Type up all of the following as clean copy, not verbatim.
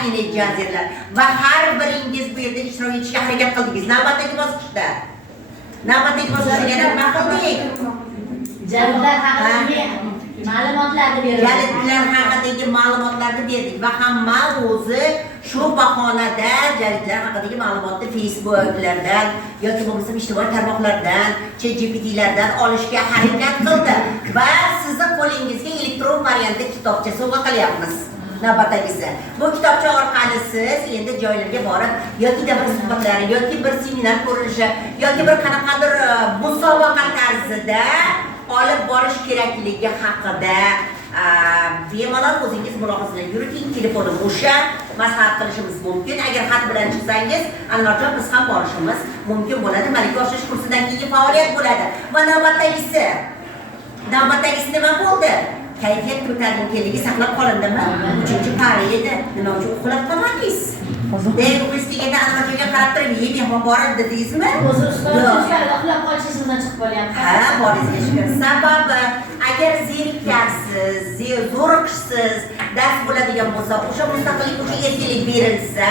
tayin etganingizlar va har biringiz bu yerda ishtirok etishga harakat qildingiz. Navbatdagi bosqichda yana nima qildik? Jalidlar haqidagi ma'lumotlarni berdik. Jalidlar haqidagi ma'lumotlarni berdik va hamma o'zi shu bahonada jalidlar haqidagi ma'lumotni Facebook'lardan yoki bo'lmasa ijtimoiy tarmoqlardan, ChatGPT'lardan olishga harakat qildi va sizni qo'lingizga elektron variantda kitobcha sovg'a qilyapmiz. Navbatdagisi. Bu kitobcha orqali siz endi joylarga borib, yoki bir suhbatlari, yoki bir seminar ko'rilishi, yoki bir qanaqadir musobaqa tarzida olib borish kerakligi haqida bemalol o'zingiz mulohazalar yuriting. Telefonim o'sha, maslahat qilishimiz mumkin. Agar xat bilan chiqsangiz, Anvarjon biz ham borishimiz mumkin bo'ladi. Malaka oshirish kursidan keyin faoliyat bo'ladi. Va navbatdagisi nima bo'ldi? Kayfiyat ko'tarinkinligi saqlab qolindimi? 3-pari edi. Nima uchun uxlab qolmadingiz? O'zingiz deganda Anvarjonga qarab turib, mehmon bor edi dedingizmi? O'zi ustozlar uxlab qolishingizdan chiqib qolyapti. Ha, boringizga shukur. Sababi agar zerikarsiz, zo'riqishsiz dars bo'ladigan bo'lsa, o'sha mustaqillik, o'sha erkinlik berilsa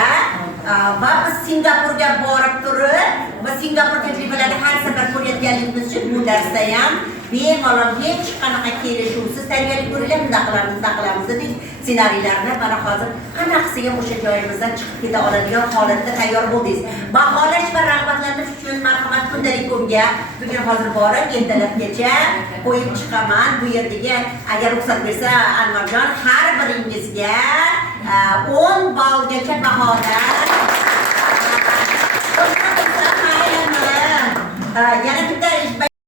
va biz Singapurga borib turib va Singapur tajribalarini har safar ko'rayotganligimiz uchun bu darsda ham bemalol hech qanaqa kelishuvsiz tayyorgarlik ko'rilgan, bunday qilamiz dedik. Ssenariylarni mana hozir qanaqasiga o'sha joyimizdan chiqib keta oladigan holatda tayyor bo'ldingiz. Baholash va rag'batlantirish uchun marhamat kundalik.com'ga bugun hozir borib ertalabgacha qo'yib chiqaman. Bu yerdagi agar ruxsat bersa Anvarjon har biringizga 10 ballgacha bahoda. Yana bitta